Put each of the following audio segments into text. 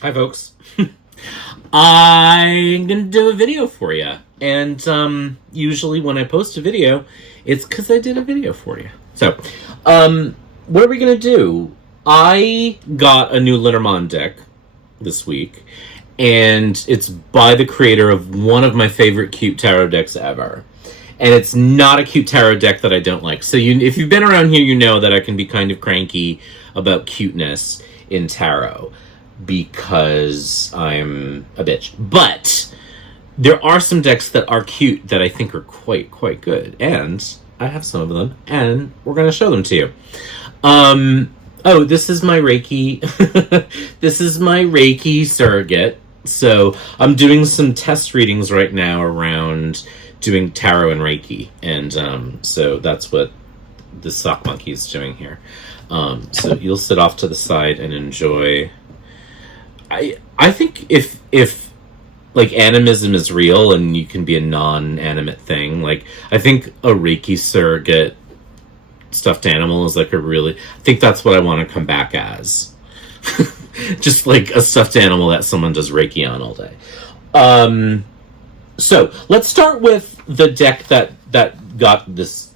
Hi, folks. I'm gonna do a video for you, and usually when I post a video, it's because I did a video for you. So, what are we gonna do? I got a new Lenormand deck this week, and it's by the creator of one of my favorite cute tarot decks ever. And it's not a cute tarot deck that I don't like. So, if you've been around here, you know that I can be kind of cranky about cuteness in tarot, because I'm a bitch. But there are some decks that are cute that I think are quite good. And I have some of them, and we're going to show them to you. Oh, this is my Reiki. This is my Reiki surrogate. So I'm doing some test readings right now around doing tarot and Reiki. And so that's what the sock monkey is doing here. So you'll sit off to the side and enjoy. I think if like animism is real and you can be a non-animate thing, like I think a Reiki surrogate stuffed animal is like I think that's what I want to come back as. Just like a stuffed animal that someone does Reiki on all day. So let's start with the deck that got this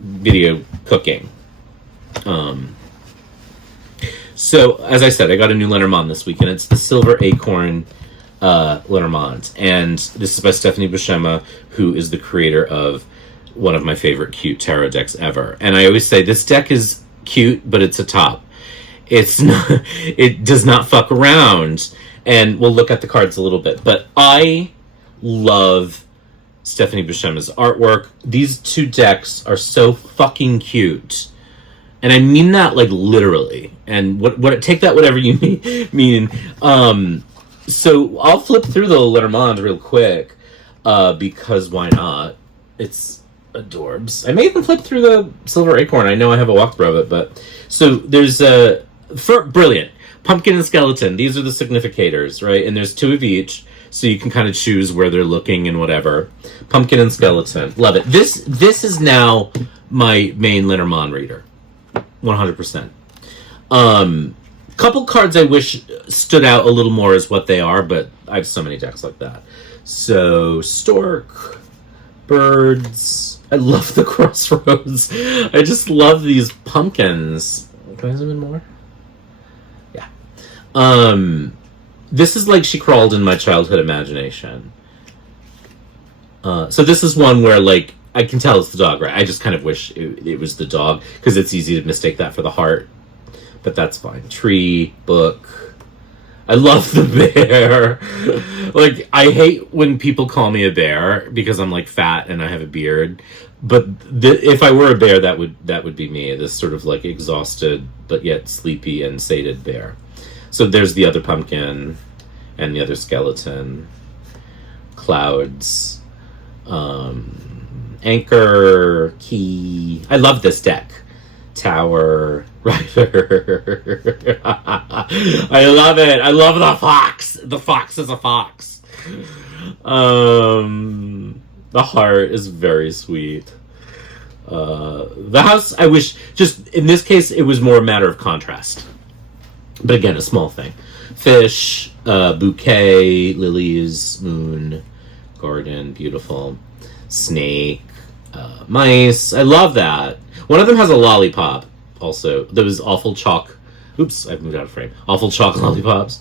video cooking. So, as I said, I got a new Lenormand this week, and it's the Silver Acorn Lenormand. And this is by Stephanie Buscema, who is the creator of one of my favorite cute tarot decks ever. And I always say, this deck is cute, but it's a top. It's not, it does not fuck around. And we'll look at the cards a little bit. But I love Stephanie Buscema's artwork. These two decks are so fucking cute. And I mean that, like, literally. And take that whatever you mean. So I'll flip through the Lenormand real quick, because why not? It's adorbs. I may even flip through the Silver Acorn. I know I have a walkthrough of it, but... So there's brilliant. Pumpkin and Skeleton. These are the significators, right? And there's two of each, so you can kind of choose where they're looking and whatever. Pumpkin and Skeleton. Love it. This is now my main Lenormand reader. 100%. Couple cards I wish stood out a little more as what they are, but I have so many decks like that. So, Stork, Birds. I love the Crossroads. I just love these pumpkins. Can I zoom in more? Yeah. This is like she crawled in my childhood imagination. So this is one where, like, I can tell it's the dog, right? I just kind of wish it was the dog, because it's easy to mistake that for the heart. But that's fine. Tree, book. I love the bear. Like, I hate when people call me a bear, because I'm, like, fat and I have a beard. But if I were a bear, that would be me. This sort of, like, exhausted, but yet sleepy and sated bear. So there's the other pumpkin, and the other skeleton. Clouds. Anchor, key. I love this deck. Tower, rider. I love it. I love the fox. The fox is a fox. The heart is very sweet. The house, I wish, just in this case, it was more a matter of contrast. But again, a small thing. Fish, bouquet, lilies, moon, garden, beautiful. Snake, mice. I love that. One of them has a lollipop also. There was awful chalk. Oops, I've moved out of frame. Awful chalk lollipops.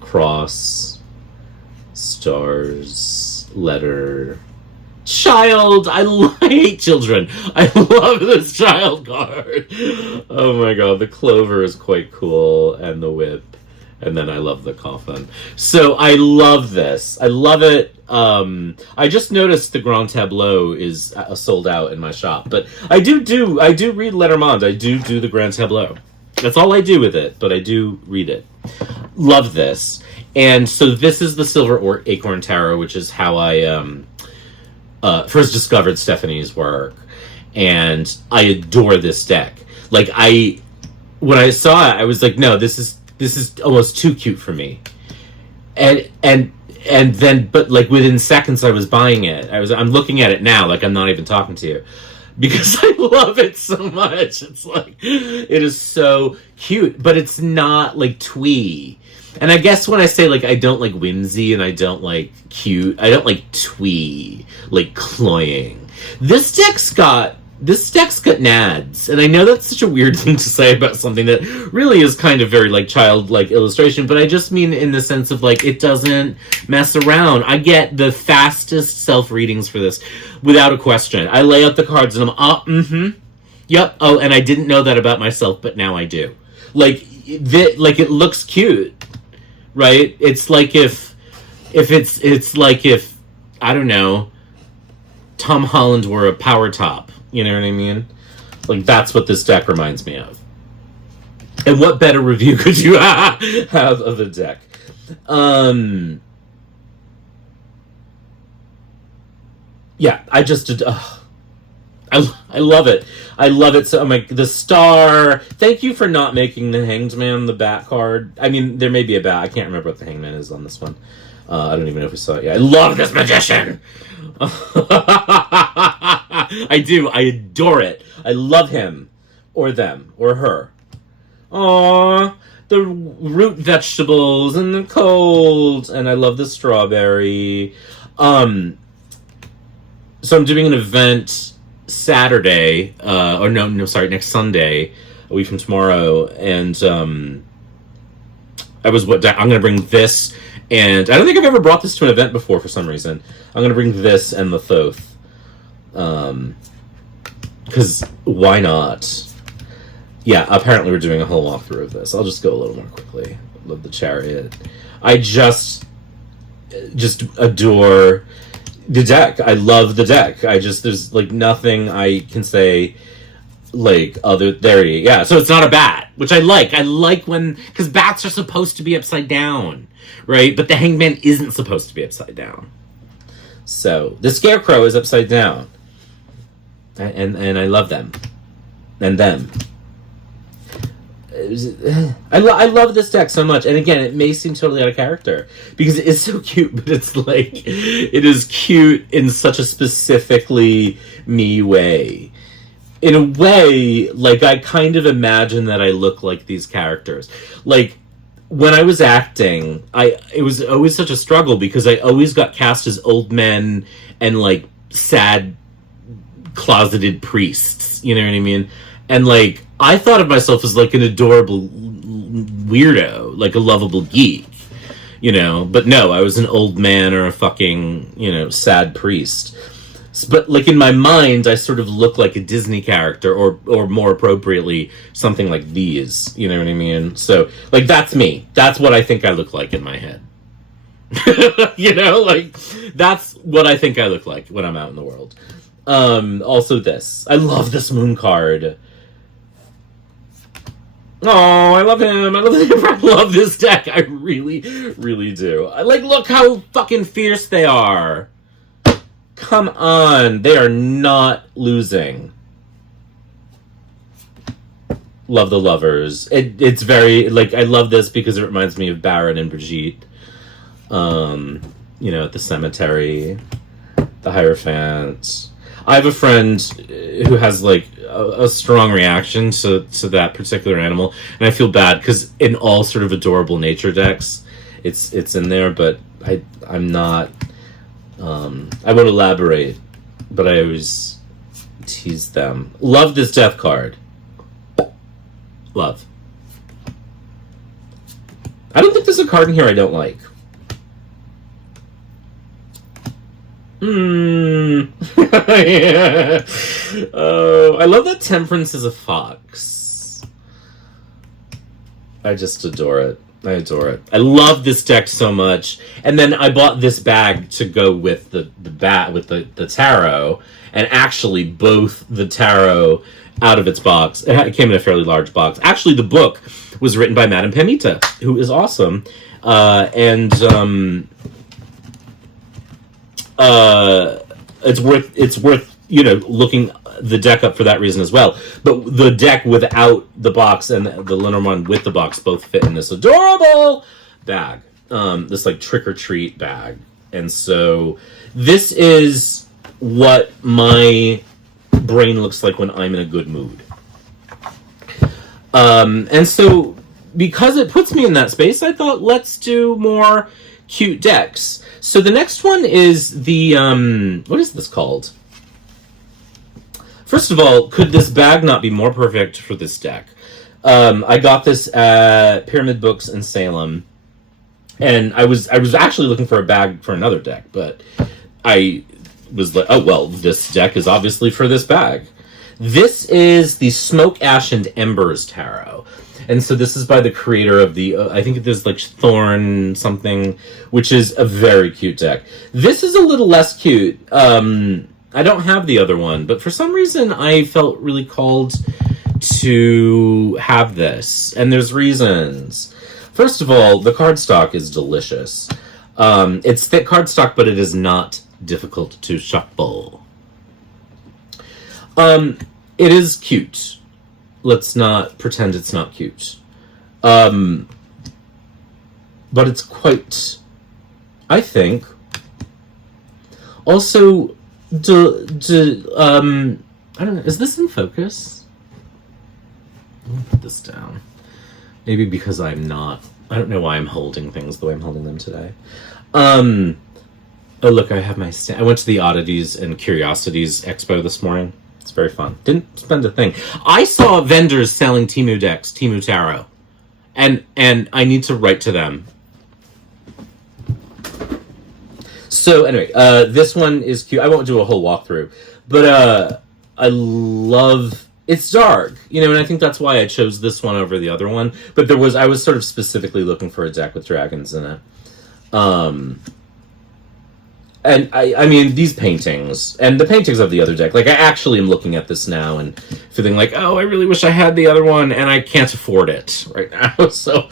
Cross, stars, letter, child. I hate children. I love this child card. Oh my god, the clover is quite cool, and the whip. And then I love the coffin. So I love this. I love it. I just noticed the Grand Tableau is sold out in my shop. But I do read Lenormand. I do the Grand Tableau. That's all I do with it, but I do read it. Love this. And so this is the Silver Acorn Tarot, which is how I first discovered Stephanie's work. And I adore this deck. Like, when I saw it, I was like, no, this is almost too cute for me. And then, but like within seconds I was buying it. I'm looking at it now, like I'm not even talking to you. because I love it so much. It's like, it is so cute, but it's not like twee. And I guess when I say like I don't like whimsy and I don't like cute, I don't like twee, like cloying. This deck's got nads, and I know that's such a weird thing to say about something that really is kind of very like childlike illustration, but I just mean in the sense of like it doesn't mess around. I get the fastest self readings for this without a question. I lay out the cards and I'm yep. Oh, and I didn't know that about myself, but now I do. Like it looks cute. Right? It's like if I don't know, Tom Holland were a power top. You know what I mean? Like that's what this deck reminds me of. And what better review could you have of a deck? Yeah, I love it. I love it so. I'm like, the star. Thank you for not making the Hanged Man the bat card. I mean, there may be a bat. I can't remember what the Hanged Man is on this one. I don't even know if we saw it yet. I love this magician. I do. I adore it. I love him, or them, or her. Aww, the root vegetables and the cold, and I love the strawberry. So I'm doing an event Saturday, next Sunday, a week from tomorrow, and I'm going to bring this, and I don't think I've ever brought this to an event before for some reason. I'm going to bring this and the Thoth, because why not? Yeah, apparently we're doing a whole walkthrough of this. I'll just go a little more quickly. Love the chariot. I just adore the deck. I love the deck. There's like nothing I can say like other there. Yeah, so it's not a bat, which I like. I like because bats are supposed to be upside down, right? But the Hangman isn't supposed to be upside down. So the Scarecrow is upside down, and I love them, and them. I love this deck so much, and again, it may seem totally out of character because it is so cute, but it's like it is cute in such a specifically me way. In a way, like I kind of imagine that I look like these characters. Like when I was acting, it was always such a struggle because I always got cast as old men and like sad closeted priests. You know what I mean? And like I thought of myself as like an adorable weirdo, like a lovable geek, you know. But no, I was an old man or a fucking, sad priest. But like in my mind, I sort of look like a Disney character, or more appropriately, something like these. You know what I mean? So like that's me. That's what I think I look like in my head. Like that's what I think I look like when I'm out in the world. Also this. I love this moon card. Oh, I love him. I love this deck. I really, really do. Look how fucking fierce they are. Come on. They are not losing. Love the lovers. It's very, I love this because it reminds me of Baron and Brigitte. At the cemetery. The Hierophant. I have a friend who has, a strong reaction to that particular animal, and I feel bad, because in all sort of adorable nature decks, it's in there, but I'm not... I won't elaborate, but I always tease them. Love this death card. Love. I don't think there's a card in here I don't like. Yeah. Oh, I love that Temperance is a fox. I just adore it. I adore it. I love this deck so much. And then I bought this bag to go with the tarot, and actually both the tarot out of its box. It came in a fairly large box. Actually, the book was written by Madame Pamita, who is awesome. It's worth looking the deck up for that reason as well. But the deck without the box and the Lenormand with the box both fit in this adorable bag, this trick or treat bag. And so this is what my brain looks like when I'm in a good mood. And so, because it puts me in that space, I thought, let's do more cute decks. So the next one is the, what is this called? First of all, could this bag not be more perfect for this deck? I got this at Pyramid Books in Salem, and I was actually looking for a bag for another deck, but I was like, oh, well, this deck is obviously for this bag. This is the Smoke, Ash, and Embers Tarot. And so this is by the creator of the, I think there's like Thorn something, which is a very cute deck. This is a little less cute. I don't have the other one, but for some reason I felt really called to have this. And there's reasons. First of all, the cardstock is delicious. It's thick cardstock, but it is not difficult to shuffle. It is cute. Let's not pretend it's not cute. But it's quite, I think, also, I don't know, is this in focus? Let me put this down. Maybe because I don't know why I'm holding things the way I'm holding them today. Oh, look, I have my I went to the Oddities and Curiosities Expo this morning. It's very fun. Didn't spend a thing. I saw vendors selling Temu decks, Temu Tarot. And I need to write to them. So anyway, this one is cute. I won't do a whole walkthrough. But I love... It's dark, and I think that's why I chose this one over the other one. But I was sort of specifically looking for a deck with dragons in it. And I mean, these paintings, and the paintings of the other deck, like, I actually am looking at this now and feeling like, oh, I really wish I had the other one, and I can't afford it right now, so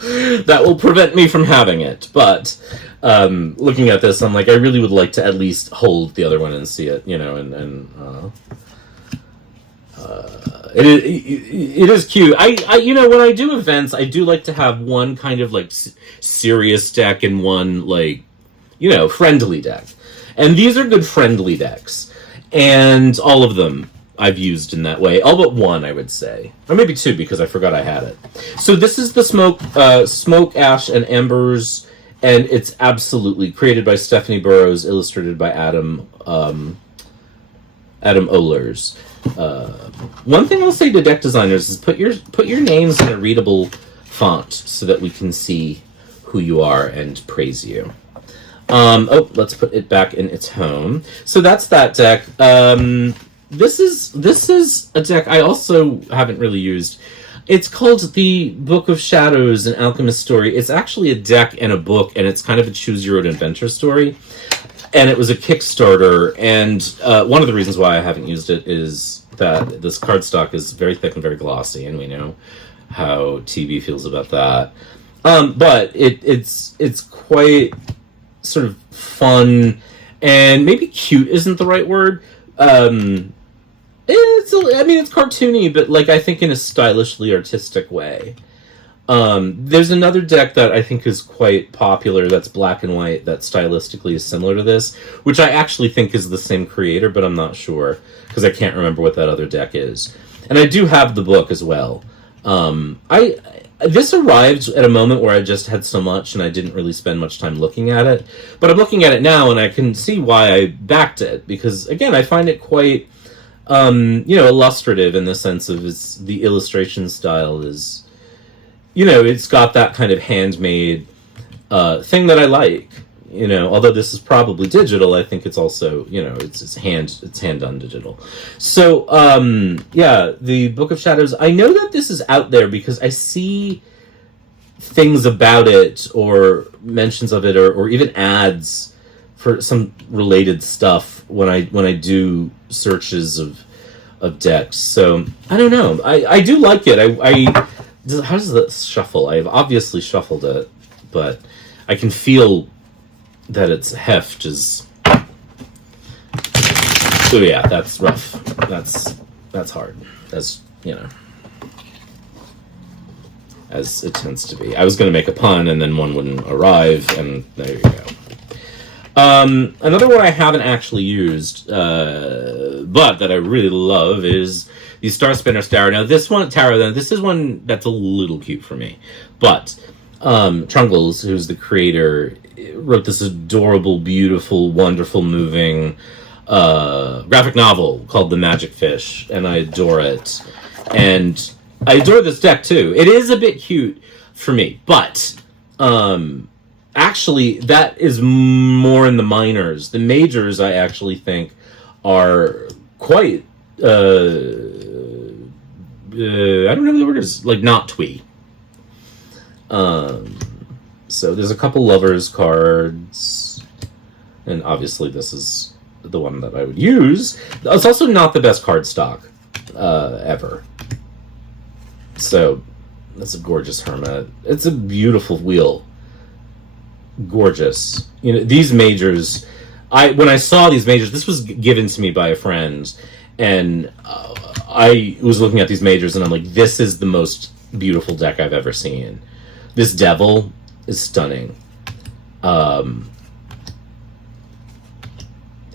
that will prevent me from having it. But looking at this, I'm like, I really would like to at least hold the other one and see it, it is cute. I when I do events, I do like to have one kind of, like, serious deck and one, like, friendly deck. And these are good friendly decks. And all of them I've used in that way. All but one, I would say. Or maybe two, because I forgot I had it. So this is the Smoke, Ash, and Embers. And it's absolutely created by Stephanie Burrows, illustrated by Adam Ohlers. One thing I'll say to deck designers is put your names in a readable font so that we can see who you are and praise you. Let's put it back in its home. So that's that deck. This is a deck I also haven't really used. It's called the Book of Shadows, an Alchemist story. It's actually a deck and a book, and it's kind of a choose-your-own adventure story. And it was a Kickstarter, and one of the reasons why I haven't used it is that this cardstock is very thick and very glossy, and we know how TV feels about that. But it's quite sort of fun, and maybe cute isn't the right word. It's cartoony, but, like, I think in a stylishly artistic way. There's another deck that I think is quite popular that's black and white that stylistically is similar to this, which I actually think is the same creator, but I'm not sure because I can't remember what that other deck is. And I do have the book as well. This arrived at a moment where I just had so much and I didn't really spend much time looking at it. But I'm looking at it now and I can see why I backed it. Because, again, I find it quite, illustrative in the sense of the illustration style is, it's got that kind of handmade thing that I like. Although this is probably digital, I think it's also, it's hand done digital. So, the Book of Shadows, I know that this is out there because I see things about it or mentions of it or even ads for some related stuff when I do searches of decks. So, I don't know. I do like it. How does this shuffle? I've obviously shuffled it, but I can feel that its heft is... Oh yeah, that's rough. That's hard. As as it tends to be. I was going to make a pun, and then one wouldn't arrive, and there you go. Another one I haven't actually used, but that I really love is the Star Spinner's Tarot. Now, this is one that's a little cute for me. But Trungles, who's the creator, wrote this adorable, beautiful, wonderful, moving graphic novel called The Magic Fish, and I adore it. And I adore this deck, too. It is a bit cute for me, but actually, that is more in the minors. The majors, I actually think, are quite, I don't know what the word is, like, not twee. So there's a couple lovers cards, and obviously this is the one that I would use. It's also not the best card stock ever. So that's a gorgeous Hermit. It's a beautiful wheel. Gorgeous. You know, these majors, when I saw these majors, this was given to me by a friend, and I was looking at these majors and I'm like, this is the most beautiful deck I've ever seen. This devil is stunning. And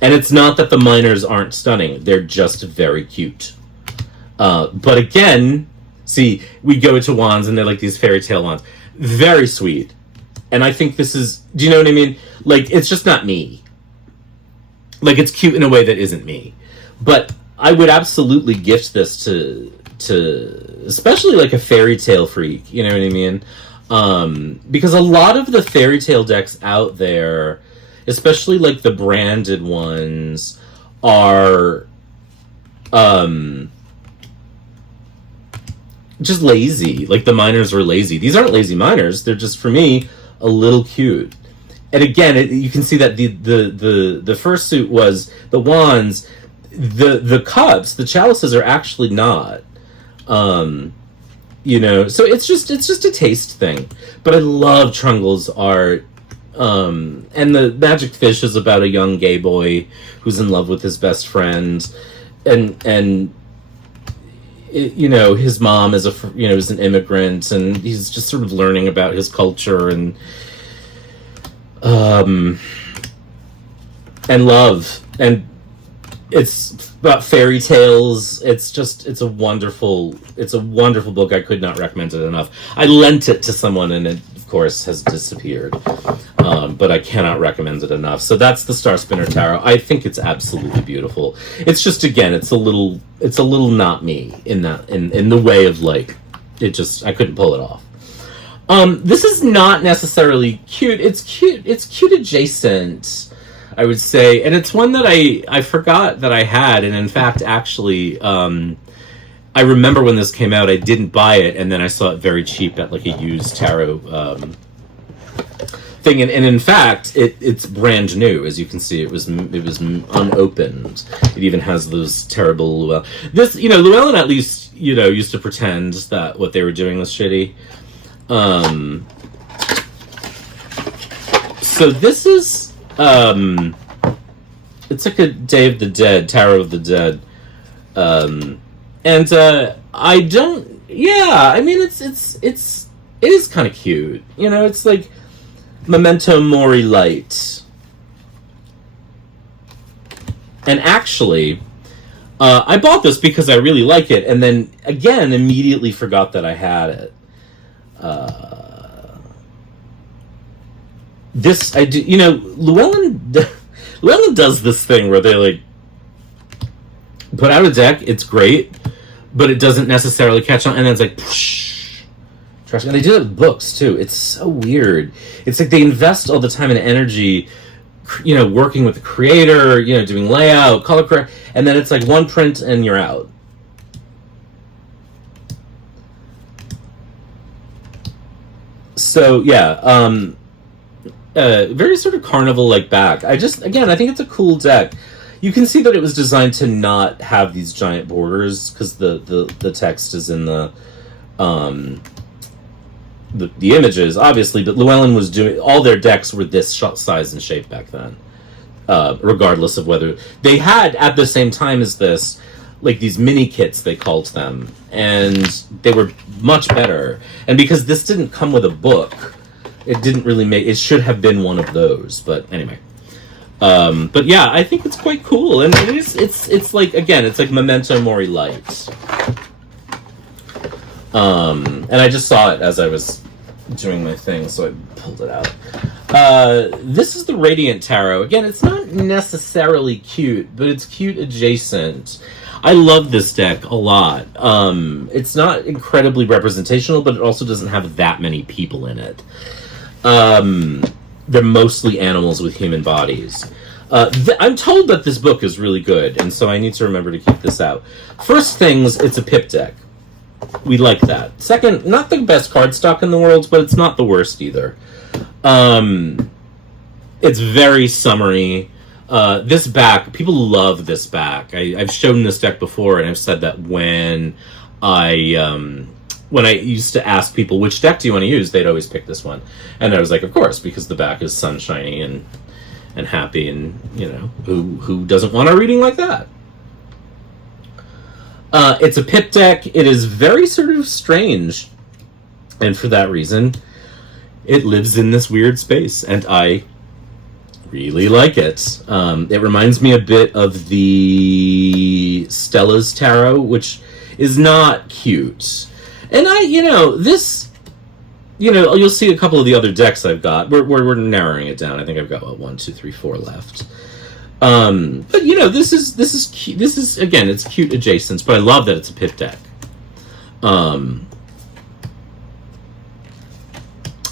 it's not that the minors aren't stunning, they're just very cute. But again, see, we go into wands and they're like these fairy tale wands. Very sweet. And I think this is, do you know what I mean? Like, it's just not me. Like, it's cute in a way that isn't me. But I would absolutely gift this to especially like a fairy tale freak, you know what I mean? Because a lot of the fairy tale decks out there, especially like the branded ones, are just lazy. Like, the minors are lazy. These aren't lazy minors. They're just, for me, a little cute. And again, you can see that the first suit was the wands. The cups, the chalices, are actually not. You know, so it's just a taste thing. But I love Trungle's art. And the Magic Fish is about a young gay boy who's in love with his best friend, and you know, his mom is is an immigrant, and he's just sort of learning about his culture and love, and it's about fairy tales. It's a wonderful book. I could not recommend it enough. I lent it to someone, and it, of course, has disappeared. But I cannot recommend it enough. So that's the Star Spinner Tarot. I think it's absolutely beautiful. It's just, again, it's a little not me in the way of, like, I couldn't pull it off. This is not necessarily cute. It's cute adjacent, I would say. And it's one that I forgot that I had. And in fact, actually, I remember when this came out, I didn't buy it. And then I saw it very cheap at like a used tarot thing. And in fact, it's brand new. As you can see, it was unopened. It even has those terrible Llewellyn. Llewellyn at least, used to pretend that what they were doing was shitty. So this is, it's like a Day of the Dead, Tarot of the Dead. I don't, I mean, it is kind of cute. It's like Memento Mori light. And actually, I bought this because I really like it, and then, again, immediately forgot that I had it. This, I do, Llewellyn does this thing where they, like, put out a deck, it's great, but it doesn't necessarily catch on, and then it's like, psh, trash. And they do that with books, too. It's so weird. It's like they invest all the time and energy, working with the creator, doing layout, color correct, and then it's like one print and you're out. So, very sort of carnival-like back. I think it's a cool deck. You can see that it was designed to not have these giant borders, because the text is in the images, obviously, but Llewellyn was doing, all their decks were this size and shape back then, regardless of whether, they had, at the same time as this, like these mini kits, they called them, and they were much better. And because this didn't come with a book, it didn't really it should have been one of those, but anyway. But yeah, I think it's quite cool, and it's like, again, it's like Memento Mori light. And I just saw it as I was doing my thing, so I pulled it out. This is the Radiant Tarot. Again, it's not necessarily cute, but it's cute adjacent. I love this deck a lot. It's not incredibly representational, but it also doesn't have that many people in it. They're mostly animals with human bodies. I'm told that this book is really good, and so I need to remember to keep this out. First things, it's a pip deck. We like that. Second, not the best cardstock in the world, but it's not the worst either. It's very summery. This back, people love this back. I've shown this deck before, and I've said that when I used to ask people, which deck do you want to use, they'd always pick this one. And I was like, of course, because the back is sunshiny and happy, and, you know, who doesn't want a reading like that? It's a pip deck. It is very sort of strange, and for that reason, it lives in this weird space, and I really like it. It reminds me a bit of the Stella's Tarot, which is not cute. And you'll see a couple of the other decks I've got. We're narrowing it down. I think I've got 1, 2, 3, 4 left. But this is again, it's cute adjacent, but I love that it's a pip deck.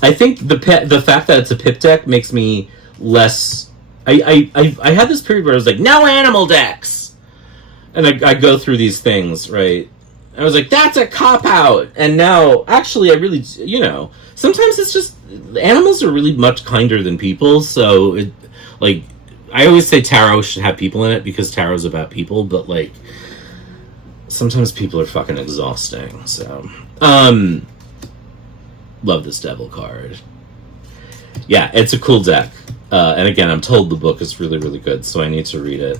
I think the fact that it's a pip deck makes me less. I had this period where I was like, no animal decks, and I go through these things, right? I was like, that's a cop out, and now actually I really, sometimes it's just animals are really much kinder than people. So it, like, I always say tarot should have people in it because tarot's about people, but like sometimes people are fucking exhausting. So love this devil card. Yeah, it's a cool deck. And again, I'm told the book is really, really good, so I need to read it.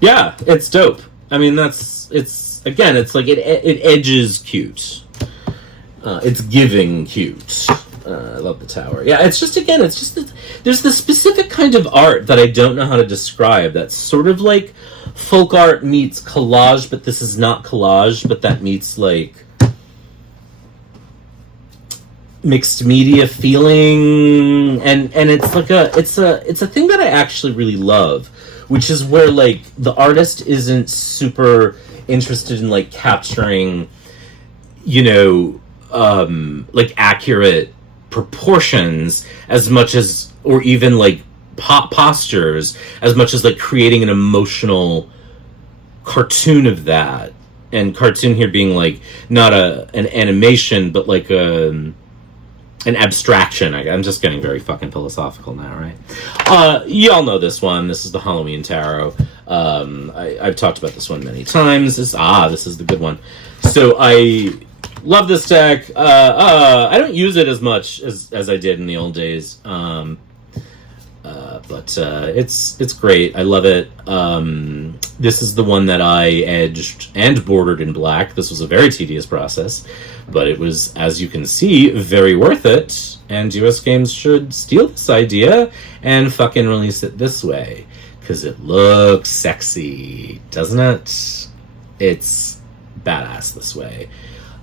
Yeah, it's dope. I mean, it's like it edges cute. It's giving cute. I love the tower. Yeah, there's the specific kind of art that I don't know how to describe. That's sort of like folk art meets collage, but this is not collage, but that meets like mixed media feeling, and it's like it's a thing that I actually really love, which is where like the artist isn't super interested in like capturing, like accurate proportions as much as, or even like postures, as much as like creating an emotional cartoon of that. And cartoon here being like not an animation, but like an abstraction. I'm just getting very fucking philosophical now, right? Y'all know this one. This is the Halloween Tarot. I've talked about this one many times. This is the good one. So I love this deck. I don't use it as much as I did in the old days. But it's great. I love it. This is the one that I edged and bordered in black. This was a very tedious process, but it was, as you can see, very worth it. And US Games should steal this idea and fucking release it this way, because it looks sexy, doesn't it? It's badass this way.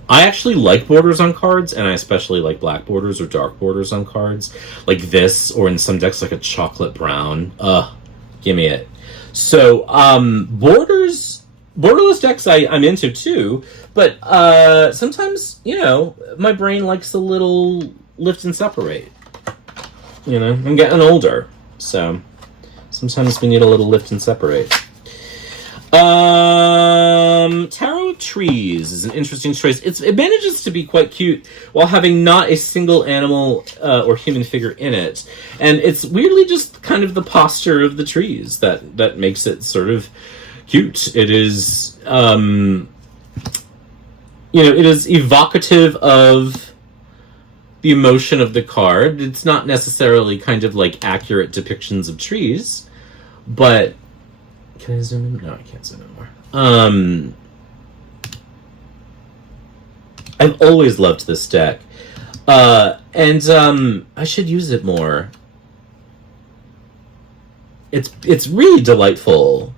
I actually like borders on cards, and I especially like black borders or dark borders on cards. Like this, or in some decks, like a chocolate brown. Give me it. So, borderless decks I'm into too, but sometimes, my brain likes a little lift and separate. I'm getting older, so sometimes we need a little lift and separate. Tarot of Trees is an interesting choice. It manages to be quite cute while having not a single animal or human figure in it, and it's weirdly just kind of the posture of the trees that makes it sort of cute. It is, it is evocative of the emotion of the card. It's not necessarily kind of like accurate depictions of trees, but can I zoom in? No, I can't zoom in more. I've always loved this deck. And I should use it more. It's really delightful.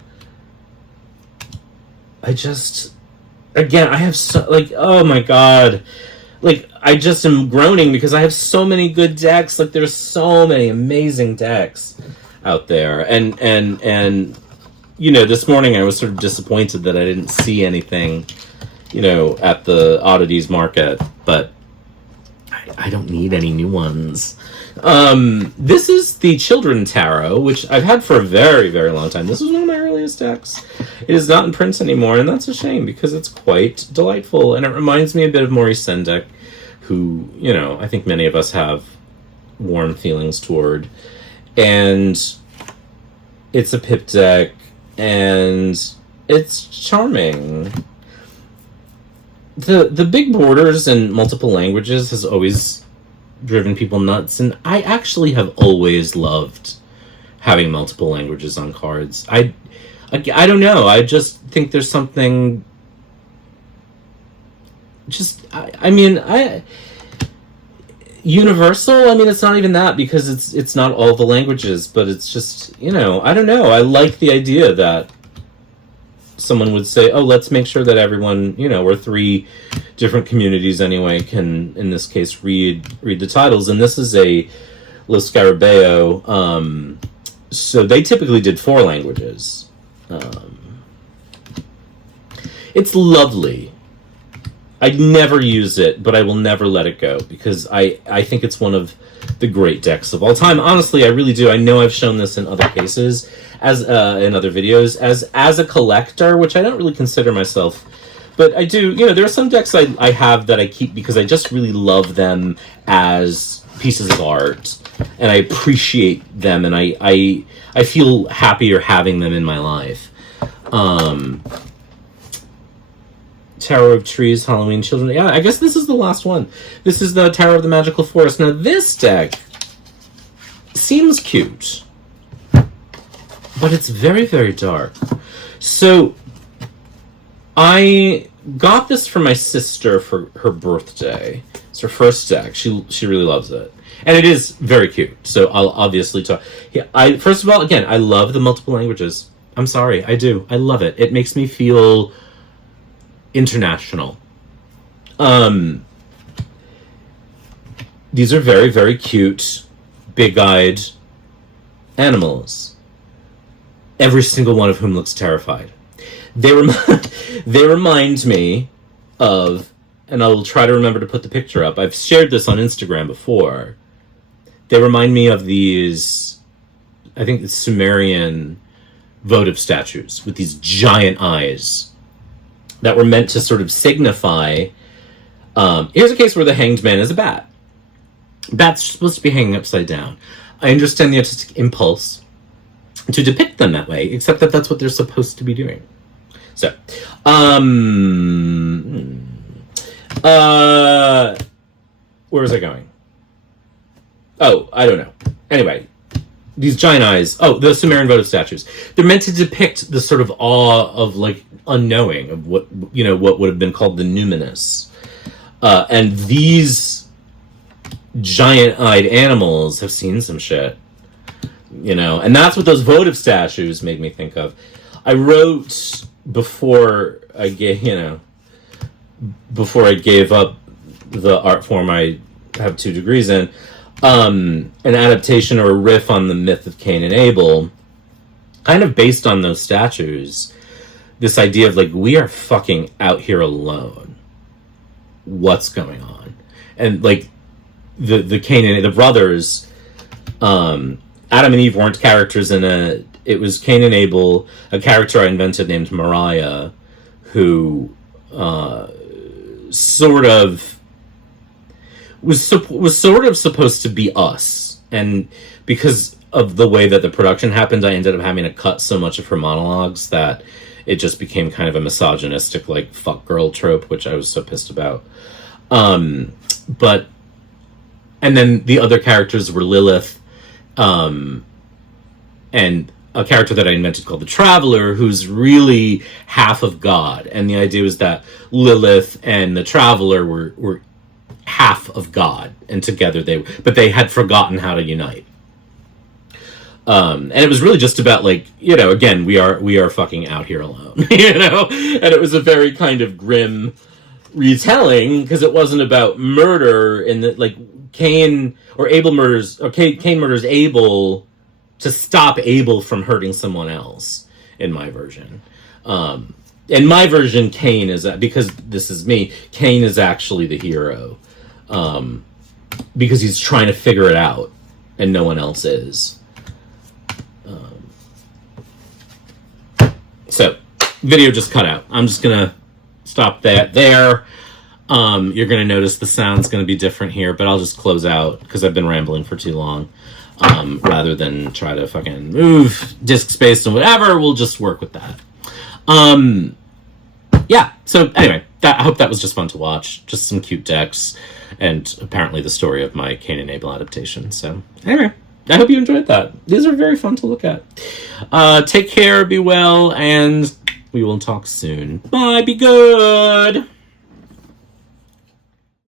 I just, again, I have so, like, oh my god. Like, I just am groaning because I have so many good decks. Like, there's so many amazing decks out there. And you know, this morning I was sort of disappointed that I didn't see anything, you know, at the oddities market. But I don't need any new ones. This is the Children Tarot, which I've had for a very, very long time. This is one of my earliest decks. It is not in print anymore, and that's a shame, because it's quite delightful, and it reminds me a bit of Maurice Sendak, who, you know, I think many of us have warm feelings toward. And it's a pip deck, and it's charming. The big borders and multiple languages has always driven people nuts, and I actually have always loved having multiple languages on cards. I don't know. I just think there's something. Universal. I mean, it's not even that, because it's not all the languages, but it's just, you know, I don't know. I like the idea that someone would say, oh, let's make sure that everyone, you know, or 3 different communities anyway, can, in this case, read the titles. And this is a Lo Scarabeo, so they typically did 4 languages. It's lovely. I'd never use it, but I will never let it go, because I think it's one of the great decks of all time. Honestly, I really do. I know I've shown this in other cases, as in other videos, as a collector, which I don't really consider myself, but I do. You know, there are some decks I have that I keep because I just really love them as pieces of art, and I appreciate them, and I feel happier having them in my life. Tower of Trees, Halloween Children. Yeah, I guess this is the last one. This is the Tower of the Magical Forest. Now, this deck seems cute, but it's very, very dark. So, I got this for my sister for her birthday. It's her first deck. She really loves it. And it is very cute. So, I'll obviously talk. Yeah, first of all, again, I love the multiple languages. I'm sorry, I do. I love it. It makes me feel international. These are very, very cute, big-eyed animals. Every single one of whom looks terrified. They remind me of, and I will try to remember to put the picture up. I've shared this on Instagram before. They remind me of these, I think it's Sumerian votive statues with these giant eyes that were meant to sort of signify, here's a case where the hanged man is a bat. Bats are supposed to be hanging upside down. I understand the artistic impulse to depict them that way, except that that's what they're supposed to be doing. So, where was I going? Oh, I don't know. Anyway, these giant eyes. Oh, the Sumerian votive statues. They're meant to depict the sort of awe of, like, unknowing of what, you know, what would have been called the numinous. And these giant-eyed animals have seen some shit, you know, and that's what those votive statues made me think of. I wrote before I gave up the art form I have 2 degrees in, an adaptation or a riff on the myth of Cain and Abel, kind of based on those statues. This idea of, like, we are fucking out here alone. What's going on? And, like, the Cain and the brothers, Adam and Eve weren't characters in it. It was Cain and Abel, a character I invented named Mariah, who sort of was sort of supposed to be us. And because of the way that the production happened, I ended up having to cut so much of her monologues that it just became kind of a misogynistic, like, fuck girl trope, which I was so pissed about. But, and then the other characters were Lilith, and a character that I invented called the Traveler, who's really half of God. And the idea was that Lilith and the Traveler were half of God, and together they had forgotten how to unite. And it was really just about, like, you know, again, we are fucking out here alone, you know? And it was a very kind of grim retelling, because it wasn't about murder in the, like, Cain murders Abel to stop Abel from hurting someone else, in my version. In my version, Cain is, because this is me, Cain is actually the hero. Because he's trying to figure it out, and no one else is. So, video just cut out. I'm just gonna stop that there. You're gonna notice the sound's gonna be different here, but I'll just close out because I've been rambling for too long. Rather than try to fucking move disk space and whatever, we'll just work with that. Yeah, so anyway, I hope that was just fun to watch. Just some cute decks, and apparently the story of my Cain and Abel adaptation. So, anyway, I hope you enjoyed that. These are very fun to look at. Take care, be well, and we will talk soon. Bye, be good!